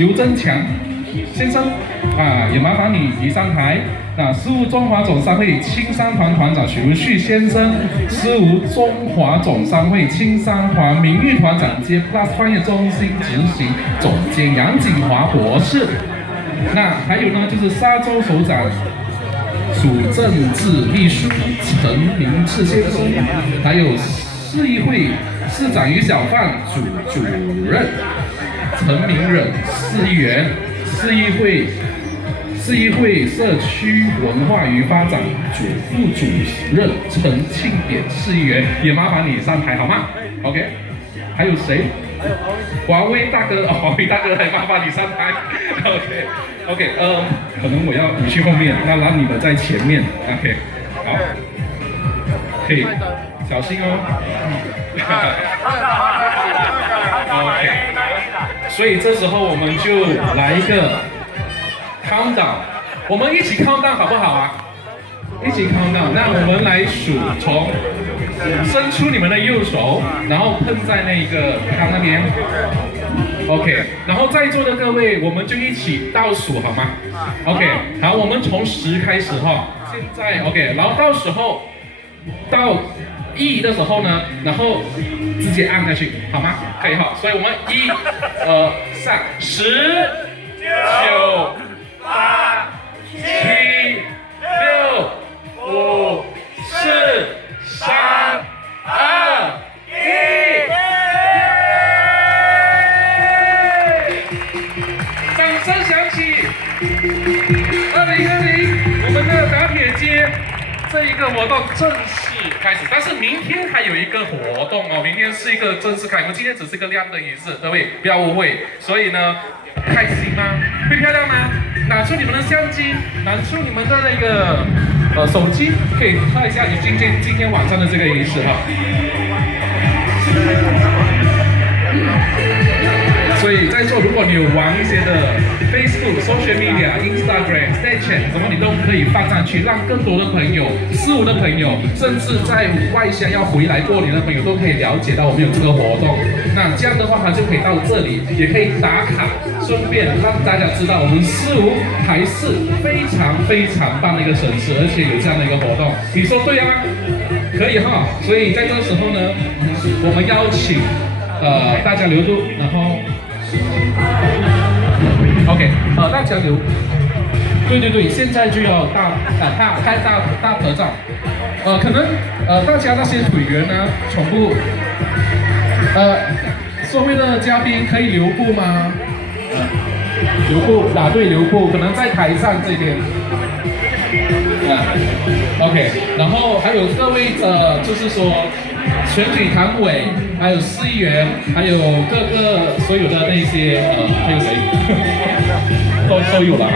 刘增强先生也麻烦你移上台。那事务中华总商会青商团团长许文旭先生，事务中华总商会青商团名誉团长兼 Plus 创业中心执行总监杨景华博士。那还有呢，就是沙州首长属政治秘书陈明志先生，还有市议会市长与小贩组主任陈明忍市议员，市议会社区文化与发展组副主任陈庆典市议员，也麻烦你上台好吗 ？OK， 还有谁？华为大哥，华为大哥来麻烦你上台。OK， 可能我要你去后面，那让你们在前面。OK， 好，可以小心哦。OK， 所以这时候我们就来一个 countdown， 我们一起 countdown 好不好啊？一起 countdown， 那我们来数，从伸出你们的右手，然后碰在那个汤那边。OK， 然后在座的各位，我们就一起倒数好吗 ？OK， 好，我们从10开始哈。现在 OK， 然后到时候到1的时候呢，然后直接按下去，好吗？可以哈。所以我们1、2、3、10、9、8、7、6、5、4、3、2、1。掌声响起！2020，我们的打铁街这一个活动正式开始，但是明天还有一个活动哦，明天是一个正式开幕，今天只是个亮灯仪式，各位不要误会。所以呢，开心吗？会漂亮吗？拿出你们的相机，拿出你们的那个手机，可以看一下你今天晚上的这个仪式哈。所以在座，如果你有玩一些的 Facebook、Social Media、Instagram、Snapchat 什么，你都可以放上去，让更多的朋友、事务的朋友，甚至在外乡要回来过年的朋友，都可以了解到我们有这个活动。那这样的话，他就可以到这里，也可以打卡，顺便让大家知道我们事务还是非常非常棒的一个城市，而且有这样的一个活动。你说对啊？可以哈。所以在这个时候呢，我们邀请大家留住，然后。OK， 大家留，对，现在就要拍大合照，可能大家那些腿员呢，全部，所谓的嘉宾可以留步吗？留步，打对留步，可能在台上这边。OK， 然后还有各位就是说选举党委，还有市议员，还有各个所有的那些还有谁都有了哈。